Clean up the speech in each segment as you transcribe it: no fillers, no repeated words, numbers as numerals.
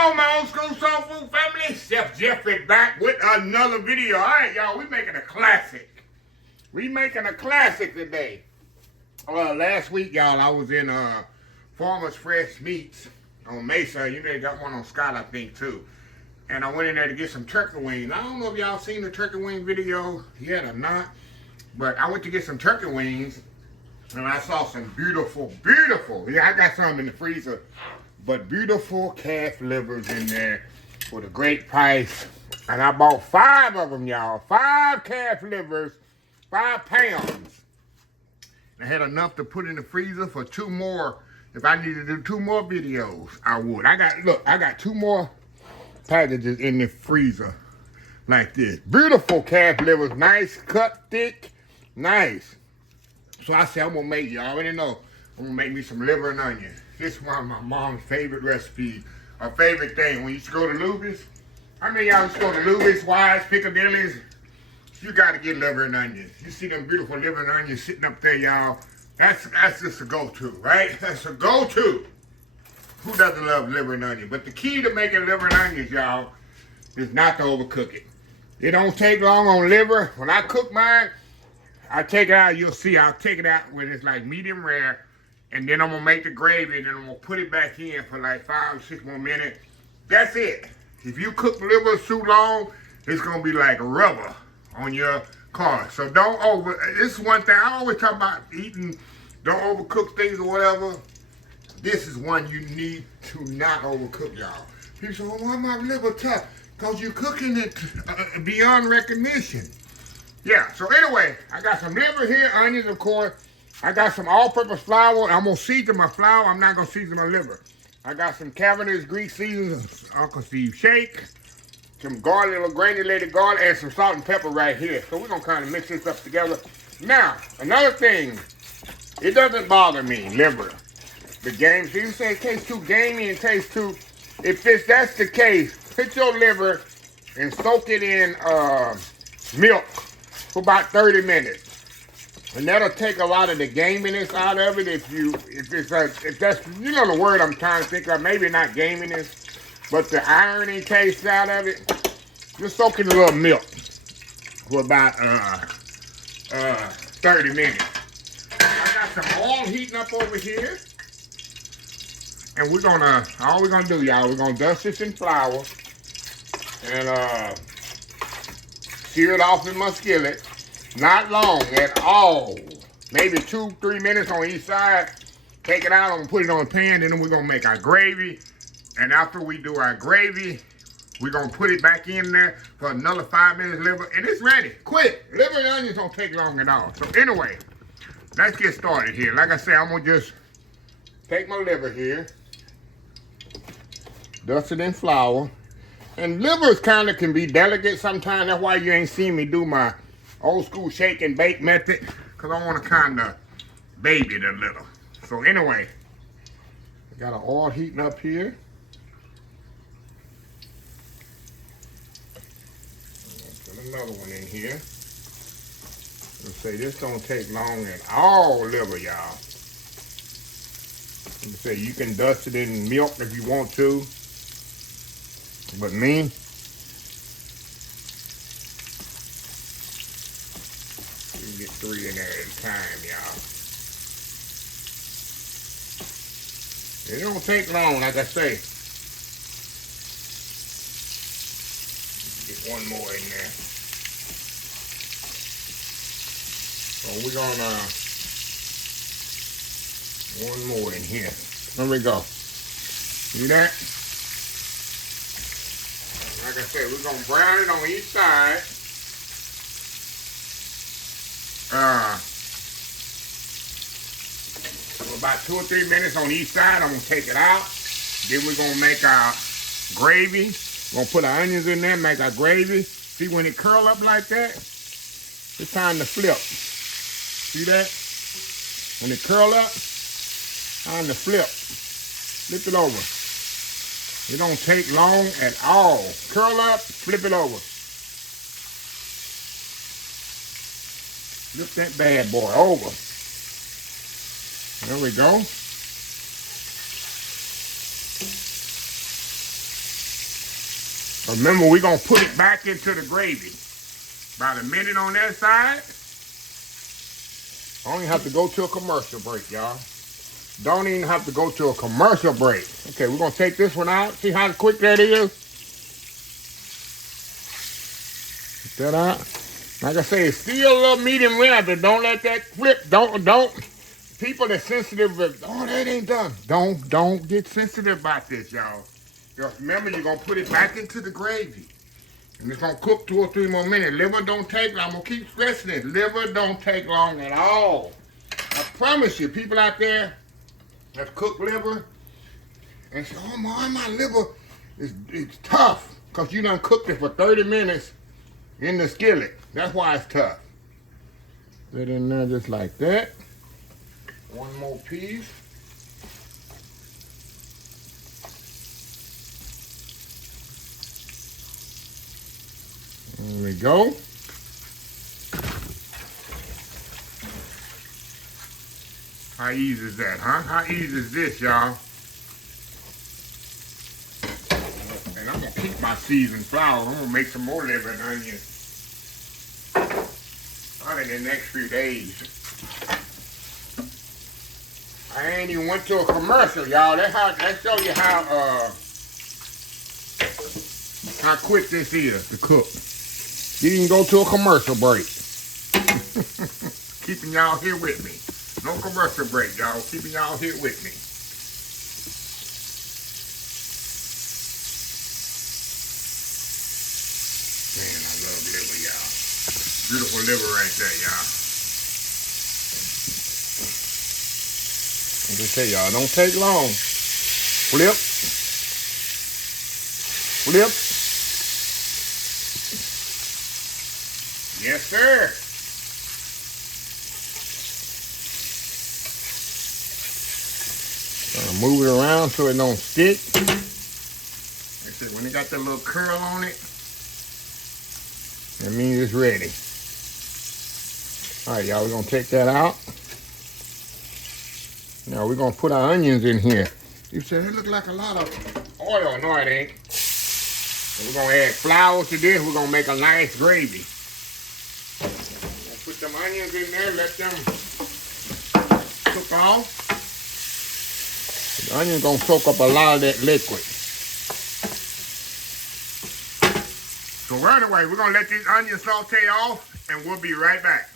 on, my old school soul food family. Chef Jeff is back with another video. All right, y'all, we making a classic. We making a classic today. Last week, y'all, I was in Farmer's Fresh Meats on Mesa. You may have got one on Scott, I think, too. And I went in there to get some turkey wings. I don't know if y'all seen the turkey wing video yet or not, but I went to get some turkey wings, and I saw some beautiful, yeah, I got some in the freezer, but beautiful calf livers in there for the great price. And I bought 5 of them, y'all. 5 calf livers, 5 pounds. I had enough to put in the freezer for 2 more. If I needed to do 2 more videos, I would. I got 2 more packages in the freezer like this. Beautiful calf livers, nice, cut thick, nice. So I said, I'm gonna make, you already know, I'm gonna make me some liver and onion. This is one of my mom's favorite recipes, her favorite thing. When you used to go to Luby's, how many of y'all used to go to Luby's, Wise, Piccadilly's? You gotta get liver and onions. You see them beautiful liver and onions sitting up there, y'all. That's just a go-to, right? That's a go-to. Who doesn't love liver and onion? But the key to making liver and onions, y'all, is not to overcook it. It don't take long on liver. When I cook mine, I take it out. You'll see, I'll take it out when it's like medium rare, and then I'm gonna make the gravy, and then I'm gonna put it back in for like 5 or 6 more minutes. That's it. If you cook liver too long, it's gonna be like rubber on your car. So don't this is one thing I always talk about, eating, don't overcook things or whatever. This is one you need to not overcook, y'all. People say, well, why my liver tough? Because you're cooking it beyond recognition. Yeah, so anyway, I got some liver here, onions, of course. I got some all-purpose flour. I'm going to season my flour. I'm not going to season my liver. I got some Cavendish Greek seasonings, Uncle Steve shake, some garlic, little granulated garlic, and some salt and pepper right here. So we're going to kind of mix this up together. Now, another thing, it doesn't bother me, liver. The game, so you say it tastes too gamey and tastes too, if that's the case, put your liver and soak it in milk for about 30 minutes. And that'll take a lot of the gaminess out of it. If that's, you know the word I'm trying to think of, maybe not gaminess, but the irony taste out of it. Just soak it in a little milk for about 30 minutes. I got some oil heating up over here. And all we're gonna do, y'all, we're gonna dust this in flour and sear it off in my skillet. Not long at all. Maybe 2-3 minutes on each side. Take it out, I'm gonna put it on a pan, and then we're gonna make our gravy. And after we do our gravy, we're gonna put it back in there for another 5 minutes, liver, and it's ready. Quick. Liver and onions don't take long at all. So anyway, let's get started here. Like I said, I'm gonna just take my liver here, dust it in flour. And livers kind of can be delicate sometimes. That's why you ain't seen me do my old school shake and bake method, because I want to kind of baby it a little. So anyway, I got an oil heating up here. Put another one in here. Let's say this don't take long at all, liver, y'all. Let me say, you can dust it in milk if you want to. But me, you can get 3 in there at a time, y'all. It don't take long, like I say. Get 1 more in there. So we're gonna 1 more in here. There we go. See that? Like I said, we're gonna brown it on each side. For about 2 or 3 minutes on each side. I'm gonna take it out. Then we're gonna make our gravy. We're gonna put our onions in there, make our gravy. See, when it curl up like that, it's time to flip. See that? When it curl up, time to flip. Flip it over. It don't take long at all. Curl up, flip it over. Flip that bad boy over. There we go. Remember, we're going to put it back into the gravy. About a minute on that side. I only have to go to a commercial break, y'all. Don't even have to go to a commercial break. Okay, we're going to take this one out. See how quick that is? Get that out. Like I say, it's still a little medium rare, but don't let that flip. Don't. People that sensitive, oh, that ain't done. Don't get sensitive about this, y'all. Just remember, you're going to put it back into the gravy. And it's going to cook 2 or 3 more minutes. Liver don't take long. I'm going to keep stressing it. Liver don't take long at all. I promise you, people out there that cook liver and say, oh, my liver it's tough because you done cooked it for 30 minutes in the skillet. That's why it's tough. Put it in there just like that. One more piece. There we go. How easy is that, huh? How easy is this, y'all? And I'm gonna keep my seasoned flour. I'm gonna make some more liver and onions. Probably in the next few days. I ain't even went to a commercial, y'all. That show you how quick this is to cook. You can go to a commercial break. Keeping y'all here with me. No commercial break, y'all. Keeping y'all here with me. Man, I love liver, y'all. Beautiful liver right there, y'all. Like I say, y'all, don't take long. Flip. Flip. Yes, sir. Move it around so it don't stick. Like I said, when it got that little curl on it, that means it's ready. All right, y'all, we're gonna take that out. Now we're gonna put our onions in here. You said it look like a lot of oil. No, it ain't. So we're gonna add flour to this. We're gonna make a nice gravy. Put them onions in there, let them cook off. The onion's gonna soak up a lot of that liquid. So anyway, we're gonna let these onions saute off and we'll be right back.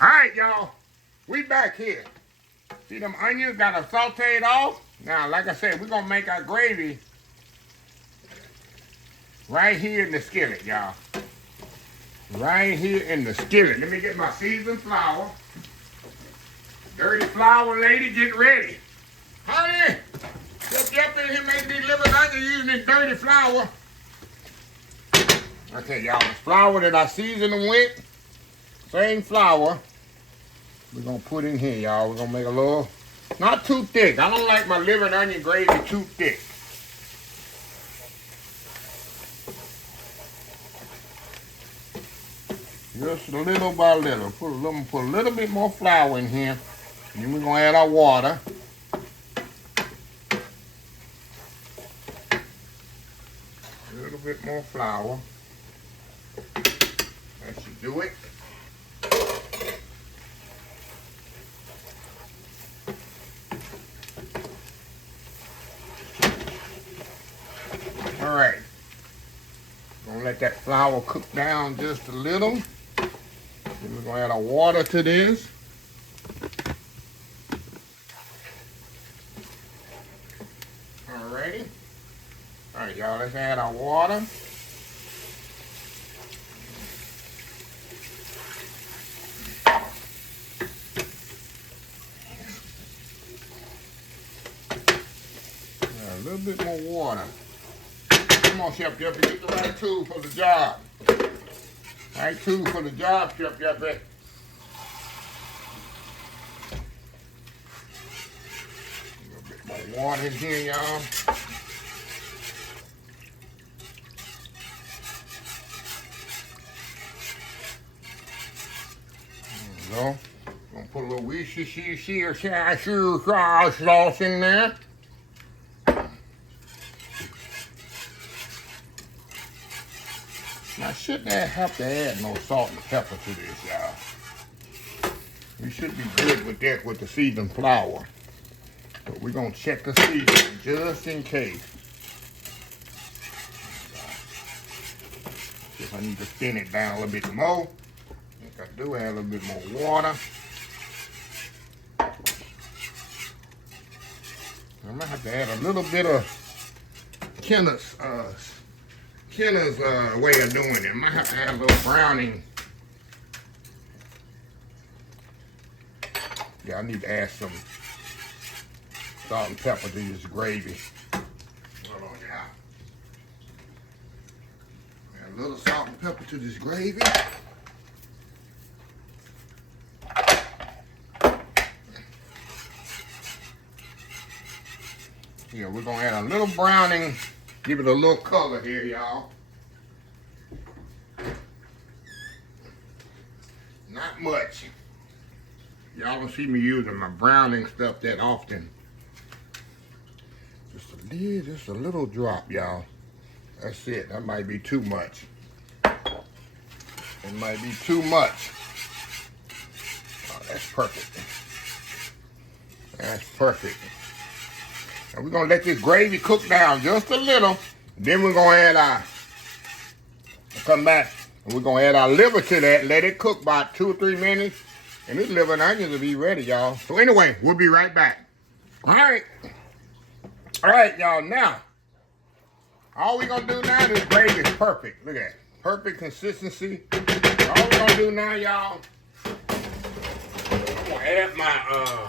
All right, y'all, we back here. See them onions got to sauteed off? Now, like I said, we're gonna make our gravy right here in the skillet, y'all. Right here in the skillet. Let me get my seasoned flour. Dirty flour lady, get ready. Honey, just up in here making these liver onions using this dirty flour. Okay, y'all, the flour that I seasoned them with, same flour, we're gonna put in here, y'all. We're gonna make a little, not too thick. I don't like my liver and onion gravy too thick. Just little by little. Put a little bit more flour in here. And then we're gonna add our water. A little bit more flour. That should do it. All right. Gonna let that flour cook down just a little. Then we're gonna add our water to this. Alrighty. All right, y'all, let's add our water. A little bit more water. Come on, Chef Jeff, get the right tool for the job. Right tool for the job, Chef Jeff. A little bit more water in here, y'all. There we go. Gonna put a little Worcestershire sauce in there. I shouldn't have to add no salt and pepper to this, y'all. We should be good with that with the seasoned flour. But we're going to check the seasoning just in case. See if I need to thin it down a little bit more. I think I do add a little bit more water. I might have to add a little bit of Kenner's way of doing it. I might have to add a little browning. Yeah, I need to add some salt and pepper to this gravy. Hold on, y'all. Add a little salt and pepper to this gravy. Yeah, we're gonna add a little browning, give it a little color here, y'all. Not much. Y'all don't see me using my browning stuff that often. Just a little drop, y'all. That's it. That might be too much. It might be too much. Oh, that's perfect. That's perfect. And we're gonna let this gravy cook down just a little. Then we're gonna add come back and we're gonna add our liver to that. Let it cook about 2 or 3 minutes. And this liver and onions will be ready, y'all. So anyway, we'll be right back. All right, y'all. Now, all we're gonna do now, this gravy is perfect. Look at that. Perfect consistency. All we're gonna do now, y'all, I'm gonna add my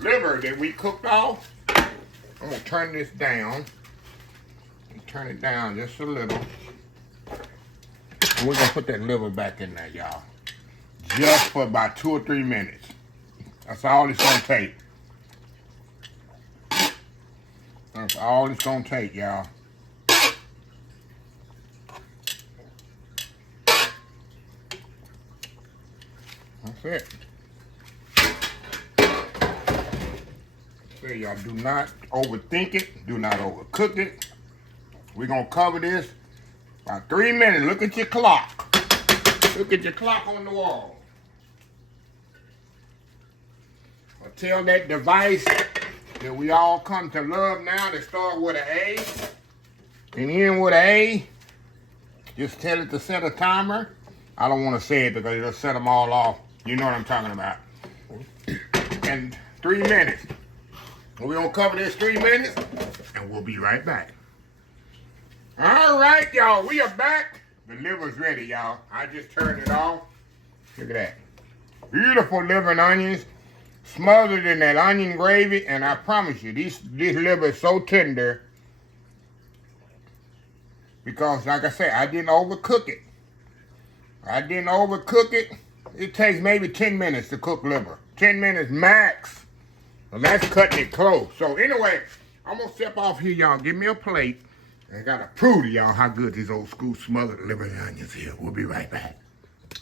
liver that we cooked off. I'm gonna turn this down. Turn it down just a little. And we're gonna put that liver back in there, y'all. Just for about 2 or 3 minutes. That's all it's gonna take. That's all it's gonna take, y'all. That's it. So y'all, do not overthink it. Do not overcook it. We're gonna cover this about 3 minutes. Look at your clock. Look at your clock on the wall. Tell that device that we all come to love now that start with an A and end with an A. Just tell it to set a timer. I don't want to say it because it'll set them all off. You know what I'm talking about. And 3 minutes. We're going to cover this 3 minutes and we'll be right back. All right, y'all. We are back. The liver's ready, y'all. I just turned it off. Look at that. Beautiful liver and onions. Smothered in that onion gravy, and I promise you, this liver is so tender because, like I said, I didn't overcook it. It takes maybe 10 minutes to cook liver. 10 minutes max. And that's cutting it close. So anyway, I'm going to step off here, y'all. Give me a plate. I got to prove to y'all how good these old school smothered liver and onions here. We'll be right back.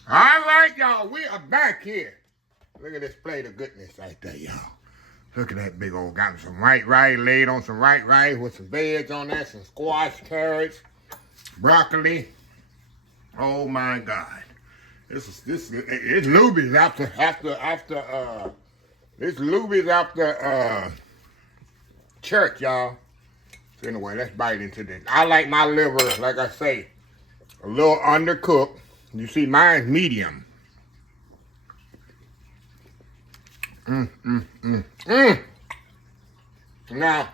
All right, y'all. We are back here. Look at this plate of goodness right there, y'all. Look at that big old, got some white rice, laid on some white rice with some veg on that, some squash, carrots, broccoli. Oh my God. It's Luby's after church, y'all. So anyway, let's bite into this. I like my liver, like I say, a little undercooked. You see, mine's medium. Now,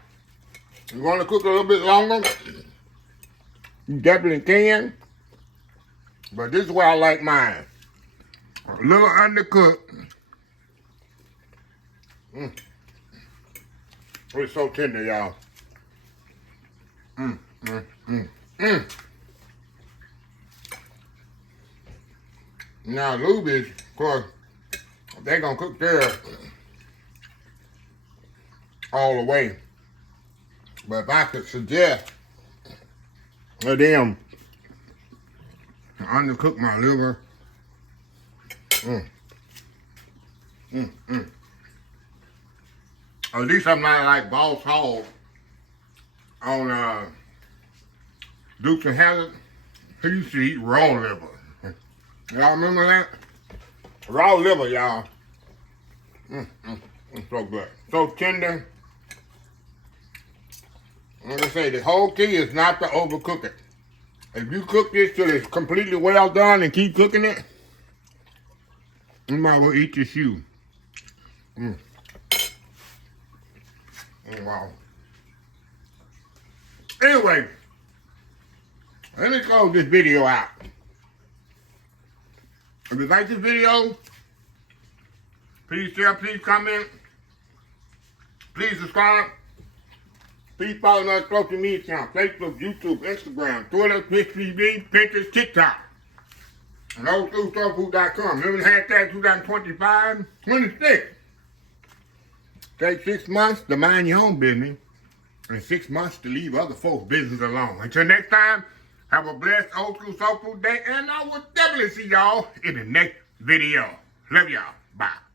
you want to cook a little bit longer? You definitely can. But this is where I like mine. A little undercooked. It's so tender, y'all. Now, Luby's, of course, they're going to cook theirs all the way. But if I could suggest for them to undercook my liver, at least I'm not like Boss Hog on Dukes and Hazzard, he used to eat raw liver. Y'all remember that? Raw liver, y'all. It's so good. So tender. Like I say, the whole key is not to overcook it. If you cook this till it's completely well done and keep cooking it, you might as well eat your shoe. Oh, wow. Anyway, let me close this video out. If you like this video, please share, please comment, please subscribe. Please follow our social media account, Facebook, YouTube, Instagram, Twitter, Twitch TV, Pinterest, TikTok. And oldschools.com. Remember the hashtag 2025, 26. Take 6 months to mind your own business and 6 months to leave other folks' business alone. Until next time, have a blessed old school soul food day, and I will definitely see y'all in the next video. Love y'all. Bye.